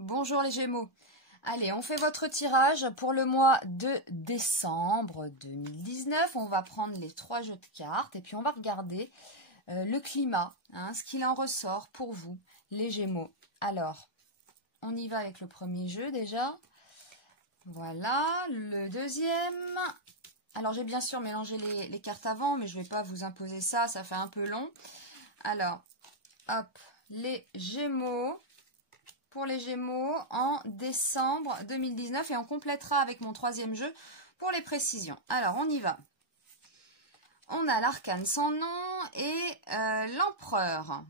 Bonjour les Gémeaux. Allez, on fait votre tirage pour le mois de décembre 2019. On va prendre les 3 jeux de cartes et puis on va regarder le climat, ce qu'il en ressort pour vous, les Gémeaux. Alors, on y va avec le premier jeu déjà. Voilà, le deuxième. Alors, j'ai bien sûr mélangé les cartes avant, mais je ne vais pas vous imposer ça, ça fait un peu long. Alors, hop, les Gémeaux. Pour les Gémeaux en décembre 2019 et on complétera avec mon troisième jeu pour les précisions. Alors, on y va. On a l'arcane sans nom et l'empereur.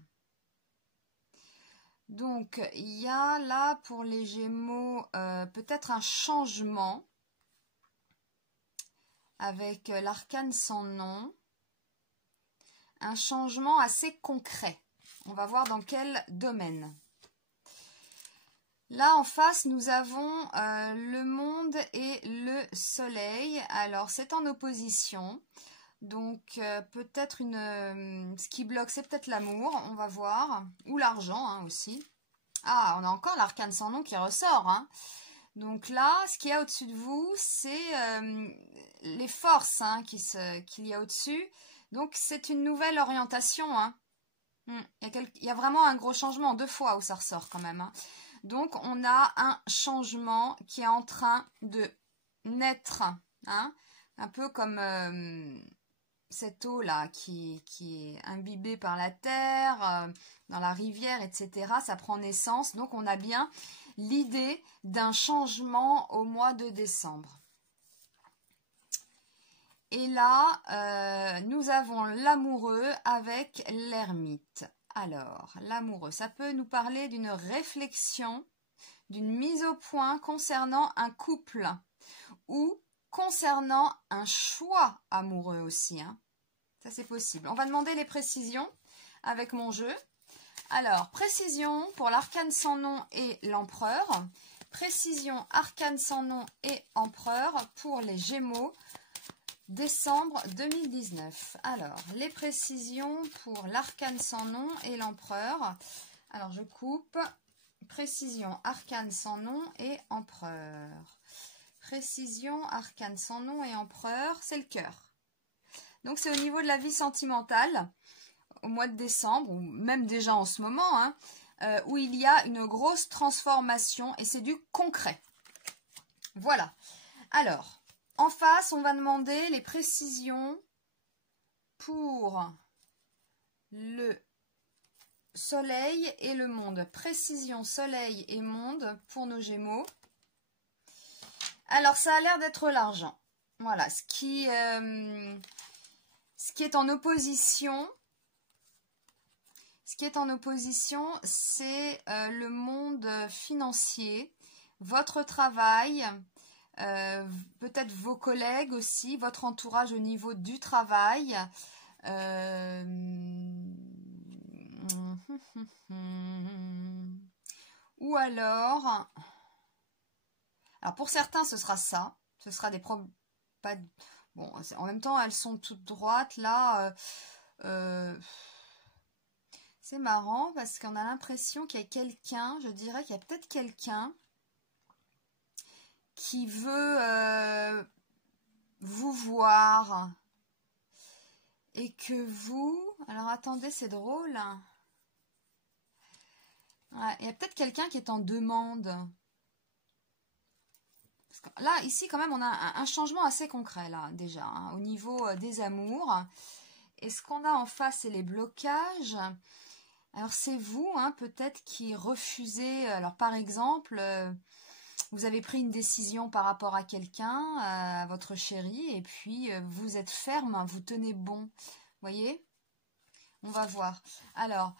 Donc, il y a là pour les Gémeaux peut-être un changement avec l'arcane sans nom. Un changement assez concret. On va voir dans quel domaine. Là, en face, nous avons le monde et le soleil. Alors, c'est en opposition. Donc, peut-être ce qui bloque, c'est peut-être l'amour, on va voir. Ou l'argent, aussi. Ah, on a encore l'arcane sans nom qui ressort. Donc là, ce qu'il y a au-dessus de vous, c'est les forces qu'il y a au-dessus. Donc, c'est une nouvelle orientation. Il y a vraiment un gros changement, 2 fois où ça ressort quand même. Donc, on a un changement qui est en train de naître, un peu comme cette eau-là qui est imbibée par la terre, dans la rivière, etc. Ça prend naissance, donc on a bien l'idée d'un changement au mois de décembre. Et là, nous avons l'amoureux avec l'ermite. Alors, l'amoureux, ça peut nous parler d'une réflexion, d'une mise au point concernant un couple ou concernant un choix amoureux aussi. Ça, c'est possible. On va demander les précisions avec mon jeu. Alors, précision pour l'arcane sans nom et l'empereur. Précision arcane sans nom et empereur pour les Gémeaux. Décembre 2019. Alors, les précisions pour l'arcane sans nom et l'empereur. Alors, je coupe. Précision arcane sans nom et empereur. Précision arcane sans nom et empereur, c'est le cœur. Donc, c'est au niveau de la vie sentimentale, au mois de décembre, ou même déjà en ce moment, où il y a une grosse transformation et c'est du concret. Voilà. Alors, en face, on va demander les précisions pour le soleil et le monde. Précision soleil et monde pour nos Gémeaux. Alors, ça a l'air d'être l'argent. Voilà, ce qui est en opposition. Ce qui est en opposition, c'est le monde financier, votre travail. Peut-être vos collègues aussi, votre entourage au niveau du travail. Ou alors pour certains ce sera ça, ce sera des problèmes. Bon, en même temps elles sont toutes droites là. C'est marrant parce qu'on a l'impression qu'il y a quelqu'un, je dirais qu'il y a peut-être quelqu'un qui veut vous voir et que vous... Alors attendez, c'est drôle. Ouais, il y a peut-être quelqu'un qui est en demande. Parce que là, ici, quand même, on a un changement assez concret, là, déjà, au niveau des amours. Et ce qu'on a en face, c'est les blocages. Alors, c'est vous, peut-être, qui refusez... Alors, par exemple... vous avez pris une décision par rapport à quelqu'un, à votre chéri, et puis vous êtes ferme, vous tenez bon. Vous voyez? On va voir. Alors,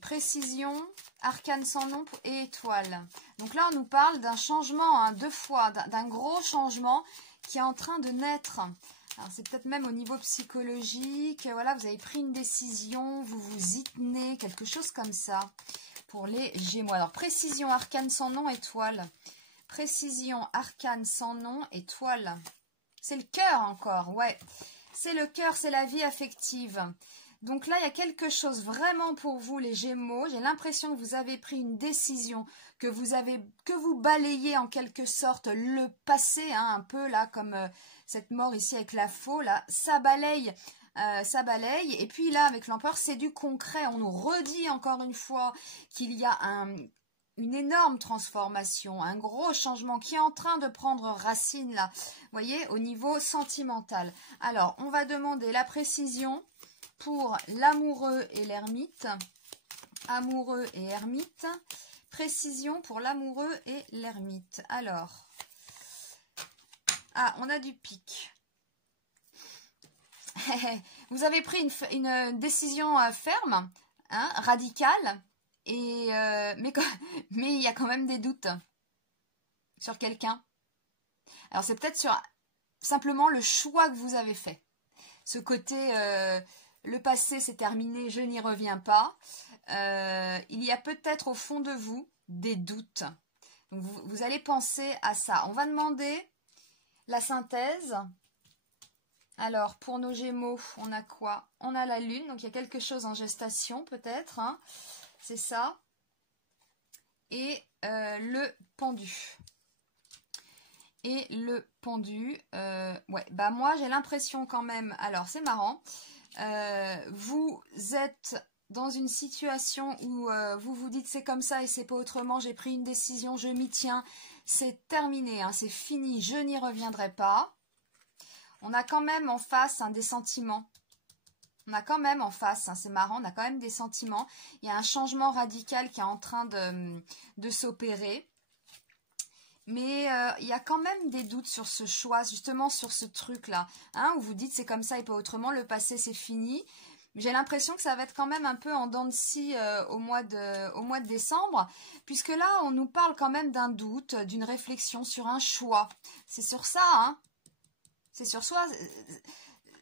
précision, arcane sans nom et étoile. Donc là, on nous parle d'un changement, 2 fois, d'un gros changement qui est en train de naître. Alors, c'est peut-être même au niveau psychologique. Voilà, vous avez pris une décision, vous vous y tenez, quelque chose comme ça. Pour les Gémeaux. Alors, précision arcane sans nom, étoile. Précision arcane sans nom, étoile. C'est le cœur encore, ouais. C'est le cœur, c'est la vie affective. Donc là, il y a quelque chose vraiment pour vous, les Gémeaux. J'ai l'impression que vous avez pris une décision, que vous balayez en quelque sorte le passé, hein, un peu là, comme cette mort ici avec la faux, là, ça balaye. Ça balaye. Et puis là, avec l'empereur, c'est du concret. On nous redit encore une fois qu'il y a une énorme transformation, un gros changement qui est en train de prendre racine là, vous voyez, au niveau sentimental. Alors, on va demander la précision pour l'amoureux et l'ermite. Amoureux et ermite. Précision pour l'amoureux et l'ermite. Alors, on a du pic. Vous avez pris une décision ferme, hein, radicale, mais il y a quand même des doutes sur quelqu'un. Alors c'est peut-être sur simplement le choix que vous avez fait. Ce côté, le passé c'est terminé, je n'y reviens pas. Il y a peut-être au fond de vous des doutes. Donc vous allez penser à ça. On va demander la synthèse. Alors, pour nos Gémeaux, on a quoi? On a la Lune, donc il y a quelque chose en gestation peut-être, hein, c'est ça. Et le pendu. Et le pendu, ouais, bah moi j'ai l'impression quand même, alors c'est marrant, vous êtes dans une situation où vous vous dites c'est comme ça et c'est pas autrement, j'ai pris une décision, je m'y tiens, c'est terminé, hein, c'est fini, je n'y reviendrai pas. On a quand même en face des sentiments. On a quand même en face, hein, c'est marrant, on a quand même des sentiments. Il y a un changement radical qui est en train de s'opérer. Mais il y a quand même des doutes sur ce choix, justement sur ce truc-là. Hein, où vous dites c'est comme ça et pas autrement, le passé c'est fini. J'ai l'impression que ça va être quand même un peu en dents de scie au mois de décembre. Puisque là, on nous parle quand même d'un doute, d'une réflexion sur un choix. C'est sur ça, hein. C'est sur soi.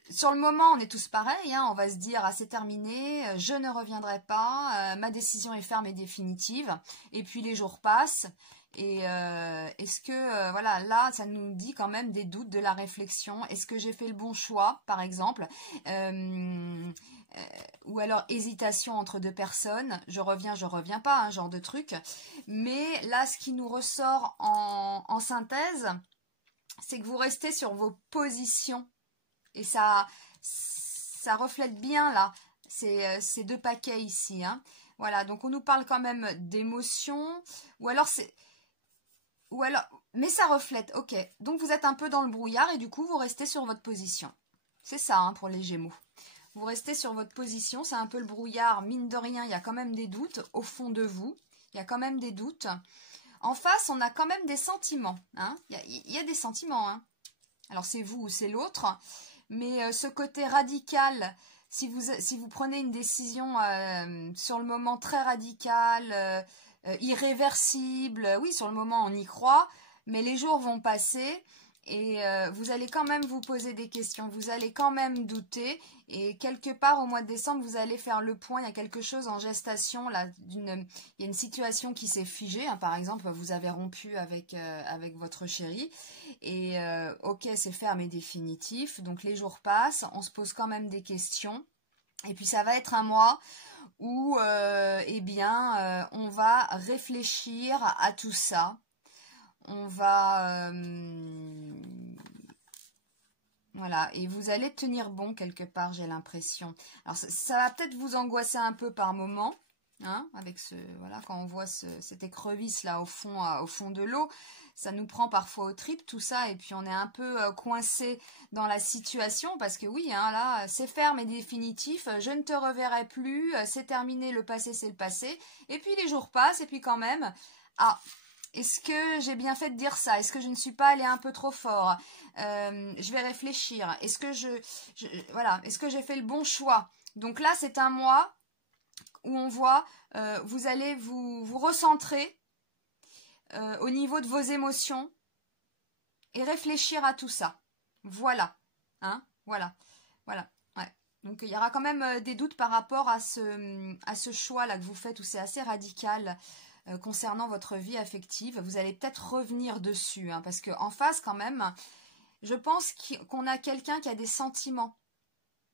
Sur le moment, on est tous pareils. Hein, on va se dire, c'est terminé, je ne reviendrai pas, ma décision est ferme et définitive. Et puis les jours passent. Et est-ce que, voilà, là, ça nous dit quand même des doutes, de la réflexion. Est-ce que j'ai fait le bon choix, par exemple ou alors hésitation entre deux personnes. Je reviens pas, hein, genre de truc. Mais là, ce qui nous ressort en synthèse, c'est que vous restez sur vos positions. Et ça reflète bien là ces deux paquets ici. Hein. Voilà, donc on nous parle quand même d'émotions. Mais ça reflète, ok. Donc vous êtes un peu dans le brouillard et du coup vous restez sur votre position. C'est ça, hein, pour les Gémeaux. Vous restez sur votre position, c'est un peu le brouillard. Mine de rien, il y a quand même des doutes au fond de vous. Il y a quand même des doutes. En face, on a quand même des sentiments. Hein. Il y a des sentiments. Hein. Alors, c'est vous ou c'est l'autre. Mais ce côté radical, si vous prenez une décision sur le moment très radicale, irréversible, oui, sur le moment, on y croit. Mais les jours vont passer et vous allez quand même vous poser des questions. Vous allez quand même douter. Et quelque part, au mois de décembre, vous allez faire le point. Il y a quelque chose en gestation. Là, il y a une situation qui s'est figée. Hein. Par exemple, vous avez rompu avec votre chéri. Et ok, c'est ferme et définitif. Donc, les jours passent. On se pose quand même des questions. Et puis, ça va être un mois où, on va réfléchir à tout ça. On va... voilà, et vous allez tenir bon quelque part, j'ai l'impression. Alors, ça va peut-être vous angoisser un peu par moment, hein, avec voilà, quand on voit cette écrevisse là au fond de l'eau, ça nous prend parfois aux tripes tout ça, et puis on est un peu coincé dans la situation, parce que oui, hein, là, c'est ferme et définitif, je ne te reverrai plus, c'est terminé, le passé c'est le passé, et puis les jours passent, et puis quand même, est-ce que j'ai bien fait de dire ça? Est-ce que je ne suis pas allée un peu trop fort? Je vais réfléchir. Est-ce que voilà, est-ce que j'ai fait le bon choix? Donc là, c'est un mois où on voit, vous allez vous recentrer au niveau de vos émotions et réfléchir à tout ça. Voilà, hein, voilà. Ouais. Donc il y aura quand même des doutes par rapport à ce choix là que vous faites où c'est assez radical. Concernant votre vie affective, vous allez peut-être revenir dessus, hein, parce qu'en face quand même, je pense qu'on a quelqu'un qui a des sentiments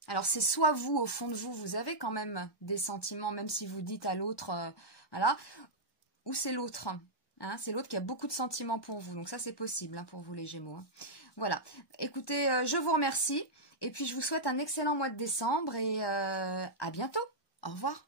Alors c'est soit vous, au fond de vous, vous avez quand même des sentiments, même si vous dites à l'autre, voilà, ou c'est l'autre. Hein, c'est l'autre qui a beaucoup de sentiments pour vous. Donc ça c'est possible hein, pour vous les Gémeaux. Hein. Voilà. Écoutez, je vous remercie. Et puis je vous souhaite un excellent mois de décembre et à bientôt. Au revoir.